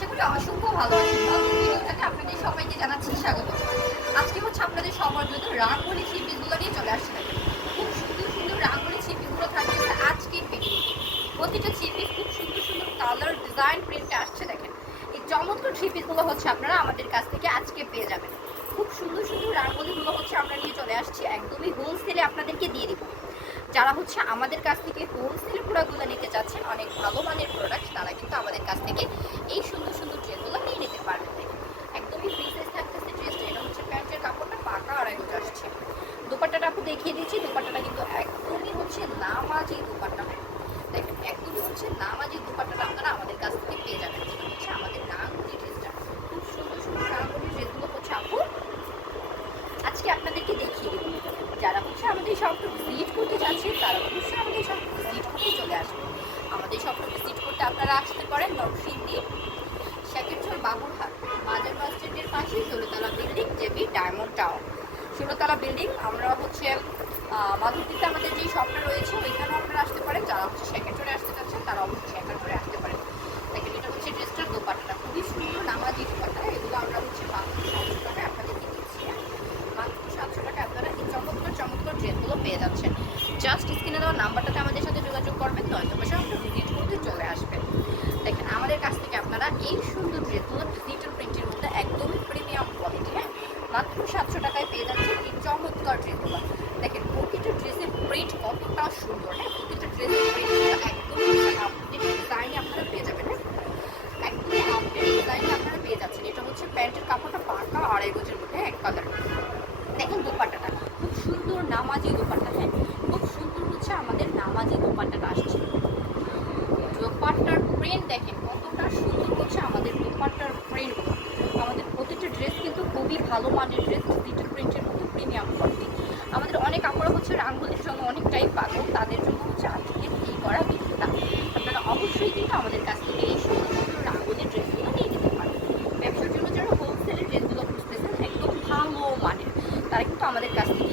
আশা করি অসংখ্য ভালো আছেন। নতুন আপনাদের সবাইকে জানাচ্ছি স্বাগত। আজকে হচ্ছে আপনাদের সবার জন্য রাঙ্গুলি শিল্পীগুলো নিয়ে চলে আসছে। খুব সুন্দর সুন্দর রাঙ্গুলি শিল্পীগুলো থাকতেছে আজকের ভিডিও প্রতিটা পিস খুব সুন্দর সুন্দর কালার ডিজাইন প্রিন্টে আসছে দেখেন। এই চমৎকার থ্রি পিসগুলো হচ্ছে আপনারা আমাদের কাছ থেকে আজকে পেয়ে যাবেন। খুব সুন্দর সুন্দর রাঙ্গুলিগুলো হচ্ছে আমরা নিয়ে চলে আসছি। একদমই হোলসেলে আপনাদেরকে দিয়ে দিব। যারা হচ্ছে আমাদের কাছ থেকে হোলসেল প্রোডাক্টগুলো নিতে চাচ্ছেন, অনেক ভালো মানের প্রোডাক্ট তারা কিন্তু আমাদের কাছ থেকে এই সুন্দর সুন্দর ড্রেসগুলো নিয়ে নিতে পারবেন দেখুন। একদমই ফ্রি সাইজ থাকতেছে ড্রেসটা এটা হচ্ছে প্যান্টের কাপড়টা পাকা আড়াই গজ আসছে দোপাট্টাটা আপু দেখিয়ে দিচ্ছি দোপাট্টাটা কিন্তু একদমই হচ্ছে নামাজি দোপাট্টা। দেখেন একদমই হচ্ছে নামাজি দোপাট্টাটা আপনারা আমাদের কাছ থেকে পেয়ে যাবেন। হচ্ছে আমাদের রাঙ্গুলি ড্রেসটা। খুব সুন্দর সুন্দর রাঙ্গুলি ড্রেসগুলো হচ্ছে আপু। আজকে আপনাদেরকে দেখিয়ে দেবো। যারা হচ্ছে আমাদের শপটা ভিজিট করতে যাচ্ছেন তারা অবশ্যই আমাদের শপটা ভিজিট করতে চলে আসবে। আমাদের শপটা ভিজিট করতে আপনারা আসতে পারেন নরসিংদী শেখেরচর বাবুরহাট, বাজার বাস স্ট্যান্ডের পাশে ষোলোতলা বিল্ডিং জেবি ডায়মন্ড টাওয়ার ষোলোতলা বিল্ডিং আমরা হচ্ছে মাধবদীতে আমাদের যে শপটা রয়েছে, ওইখানেও আপনারা আসতে পারেন। যারা হচ্ছে শেখেরচরে আসতে চাচ্ছেন তারা অবশ্যই শেখেরচরে আসতে পারেন। দেখেন, এটা হচ্ছে ড্রেসটার দোপাট্টা। খুবই সুন্দর নামাজি দোপাট্টা। এগুলো আমরা হচ্ছে মাত্র সাতশো টাকা আপনাদেরকে দিচ্ছি। মাত্র সাতশো টাকা আপনারা এই চমৎকার চমৎকার ড্রেসগুলো পেয়ে যাচ্ছেন। জাস্ট স্ক্রিনে দেওয়া নাম্বারটাতে আমাদের সাথে যোগাযোগ করবেন, নয়তো পাশে আমরা ভিজিট করতে চলে আসবেন। দেখেন, আমাদের কাছ থেকে আপনারা এই সুন্দর ড্রেসগুলো ডিজিটাল প্রিন্টের মধ্যে একদমই প্রিমিয়াম কোয়ালিটি হ্যাঁ মাত্র সাতশো টাকায় পেয়ে যাচ্ছেন এই চমৎকার ড্রেসগুলো। দেখেন, প্রতিটা ড্রেসের প্রিন্ট কতটা সুন্দর হ্যাঁ? প্রতিটা ড্রেসের প্রিন্ট একদমই আপডেট ডিজাইনে আপনারা পেয়ে যাবেন হ্যাঁ? একদমই আপডেট ডিজাইনে আপনারা পেয়ে যাচ্ছেন। এটা হচ্ছে প্যান্টের কাপড়টা পাকা আড়াই গজের মধ্যে, এক কালার। দেখেন দোপাট্টাটা, খুব সুন্দর নামাজি দোপাট্টা হ্যাঁ? খুব সুন্দর হচ্ছে আমাদের নামাজি দোপাট্টাটা আসছে। দোপাট্টার প্রিন্ট দেখেন কতটা সুন্দর হচ্ছে আমাদের দোপাট্টার প্রিন্টগুলো আমাদের প্রতিটা ড্রেস কিন্তু খুবই ভালো মানের ড্রেস ডিজিটাল প্রিন্টের মধ্যে প্রিমিয়াম কোয়ালিটি আমাদের অনেক কাপড় হচ্ছে রাঙ্গুলির জন্য অনেকটাই পাগল, তাদের জন্য হচ্ছে আজকে এই করা বিক্রেতা। আপনারা অবশ্যই কিন্তু আমাদের কাছ থেকে এই সমস্ত রাঙ্গুলির ড্রেসগুলো নিয়ে নিতে পারেন। ব্যবসার জন্য যারা হোলসেলের ড্রেসগুলো খুঁজতেছেন, একদম ভালো মানের, তারা কিন্তু আমাদের কাছ থেকে